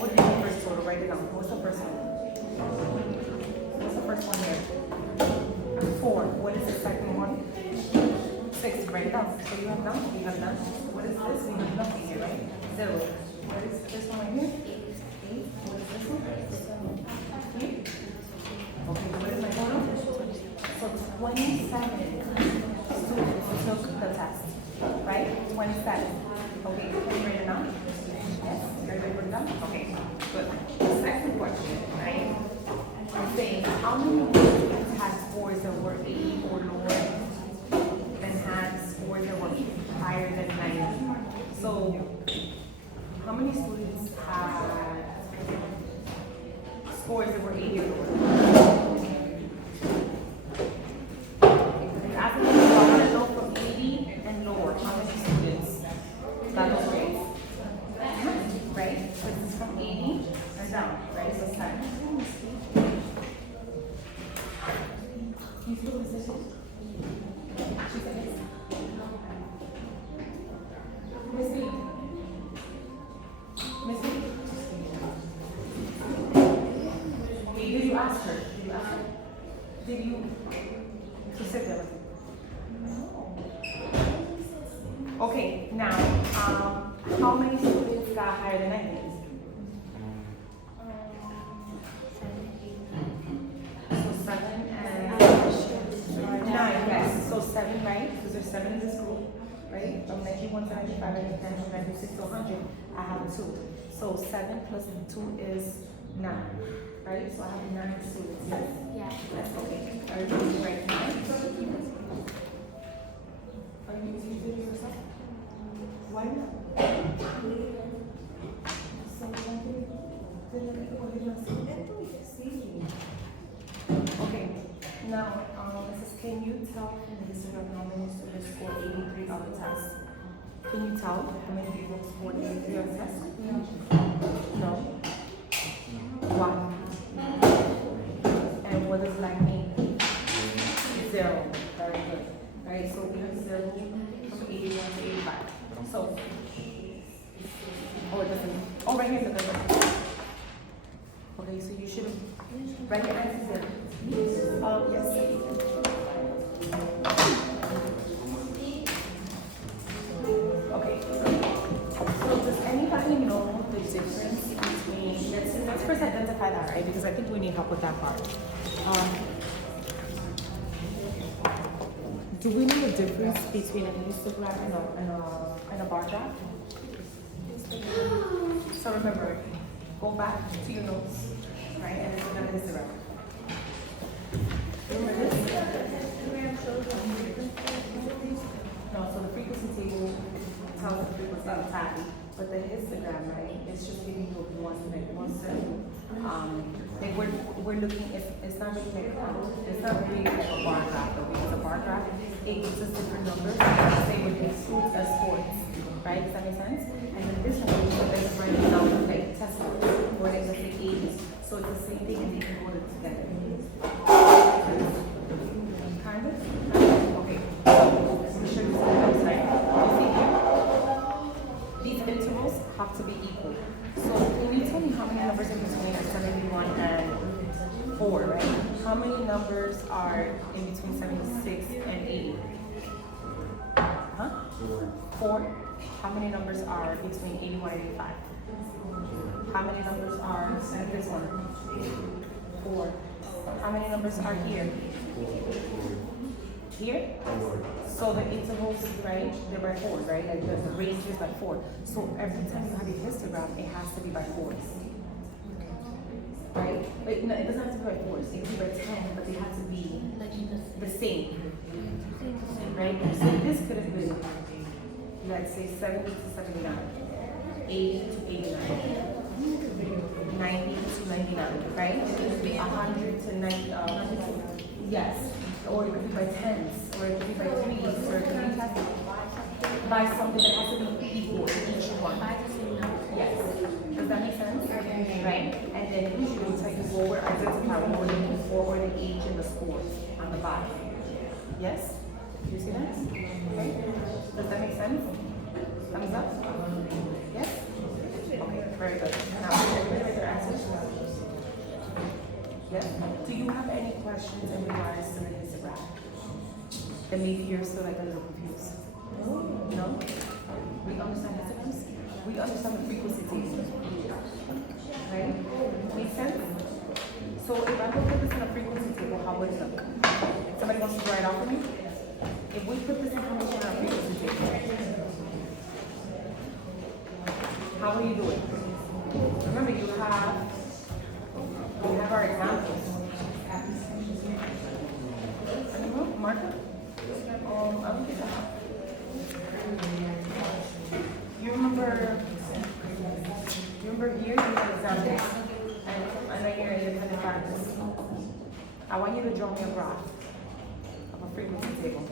what would be the first total? Write it down. What's the first one? What's the first one here? 4. What is the second one? 6. Write it down. So you have none. You have none. What is this? We have nothing here, right? 0. What is this one right here? 8. What is this one? 3. Okay, what is my total? So 27 students took the test, right? 27. Okay, can you write it down? Yes, everybody put it down? Okay, good. The second question, right? I'm saying how many students had scores that were 80 or lower and had scores that were higher than 90? So, how many students had scores that were 80 or lower? It's asking me, I want to know from 80 and lower, how many students got those grades? Right? So this is from 80 and down, right? So 7. You feel the decision? She said yes. Miss B. Miss B. Okay, did you ask her? Did you ask her? Did you? She said that. Okay, now, how many students got higher than 90? So 7 and 9, yes. So 7, right? Because there's 7 in this group, right? From 91 to 95, 95 to 96 to 100, I have 2. So 7 plus 2 is 9, right? So I have 9 students, yes? Yeah. That's okay. Everybody write 9. Are you using video yourself? Why not? Okay, now, Mrs. Can you tell from the history of how many students scored 83 on the test? Can you tell how many people scored 83 on the test? No. Why? And what does that mean? 0. Very good. Alright, so we have 0 from 81 to 85. So, oh, it doesn't. Oh, right here, it doesn't. Okay, so you should write your answer. Yes. Okay. So does anybody know the difference between? Let's first identify that, right? Because I think we need help with that part. Do we know the difference between an histogram and a bar graph? So remember, go back to your notes, right? And it's another histogram. Remember this? No, so the frequency table tells the frequency of time, but the histogram, right? It's just giving you one circle. Like we're looking. It's not really like a bar graph. But because a bar graph, it gives us different numbers. Say with excludes as sports, right? Does that make sense? And then this one, is writing down like test scores, or like let's say 80. So it's the same thing, and they can hold it together. Kind of. Okay. So we should use the website. You see here? These intervals have to be equal. So can you tell me how many numbers are between 71 and 4, right? How many numbers are in between 76 and 80? Huh? 4. How many numbers are between 81 and 85? How many numbers are this one? 4. How many numbers are here? Here? So the intervals, right, they're by 4, right? Like the range is by 4. So every time you have a histogram, it has to be by 4s. Right? But no, it doesn't have to be by 4s. It can be by 10, but they have to be the same. Right? So this could have been, let's say, 70 to 79, 80 to 89. 90 to 99, right? It could be 100 to 90, yes. Or it could be by 10s, or it could be by 3s, or it could be by something that has to be equal to each one. Yes. Does that make sense? Right? And then usually we'll tell you what we're identifying, what we're looking for, or the age and the score on the bottom. Yes? Do you see that? Okay. Does that make sense? Thumbs up? Yes? Okay, very good. Now, questions in regards to the histogram? And maybe you're still like a little confused. No? We understand histograms? We understand the frequency table. Right? Make sense? So if I put this in a frequency table, how would it look? Somebody wants to draw it out for me? If we put this information in a frequency table, how will you do it? Remember, we have our examples. Martha? I don't think so. You remember here you have examples, and then your independent practice. I want you to draw me a graph of a frequency table.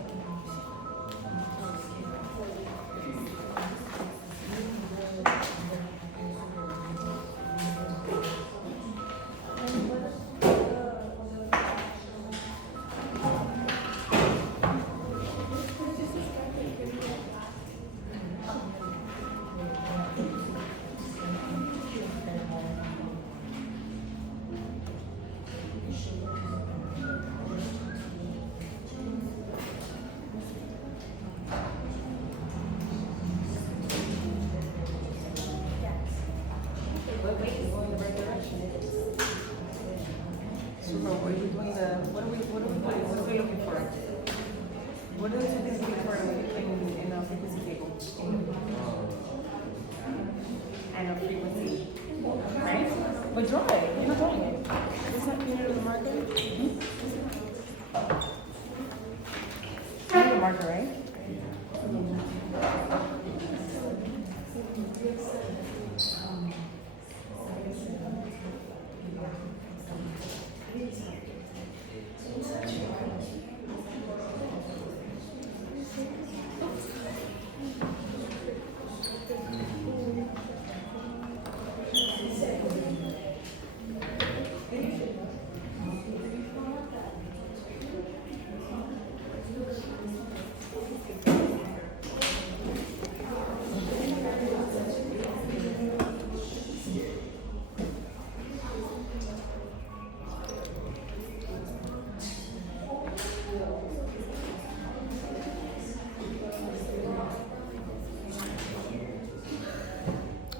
What are the two things looking for in a frequency table? And a frequency, right? But draw it. You're not drawing it. It's not community with a marker. You need a marker, right?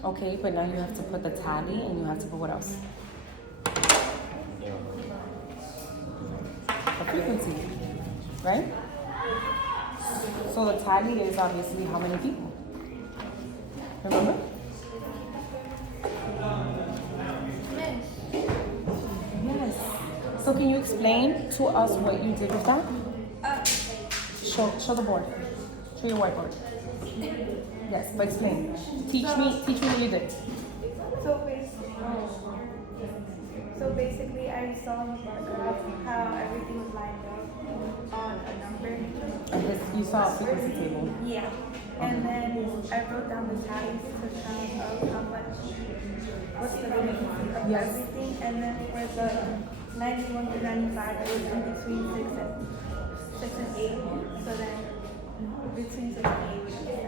Okay, but now you have to put the tally and you have to put what else? A frequency, right? So the tally is obviously how many people. Remember? Yes. So can you explain to us what you did with that? Show the board. Show your whiteboard. Yes, but explain. Teach me what you did. So basically, I saw in the bar graph how everything was lined up on a number. You saw a frequency table. Yeah. And then I wrote down the tallies to count of how much, what's the frequency of everything. And then for the 91 to 95, it was in between 6 and 8. So then between 6 and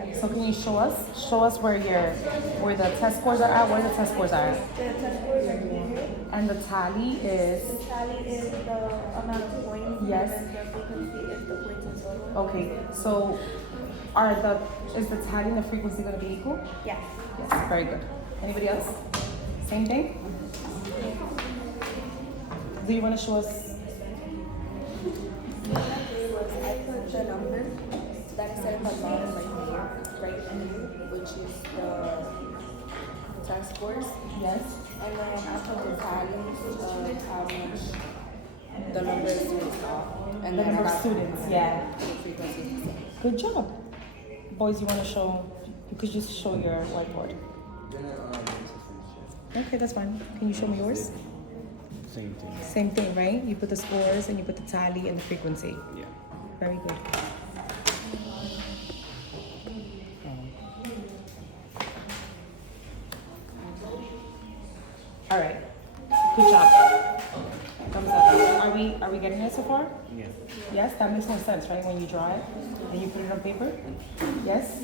8. So can you show us where the test scores are at? Where the test scores are at? The test scores are here. And the tally is? The tally is the amount of points. Yes. And then the frequency is the points in total. Okay, so is the tally and the frequency going to be equal? Yes. Yes, very good. Anybody else? Same thing? Do you want to show us? I put the number that is set at the bottom right here, which is the test scores. Yes. And then I put the tallies of how much the number of students are. And The then number I of got students, yeah. the frequency. Good job. Boys, you want to show, you could just show your whiteboard. Okay, that's fine. Can you show me yours? Same thing. Same thing, right? You put the scores and you put the tally and the frequency. Yeah. Very good. All right. Good job. Thumbs up. Are we getting it so far? Yeah. Yes, that makes more sense, right? When you draw it and you put it on paper? Yes?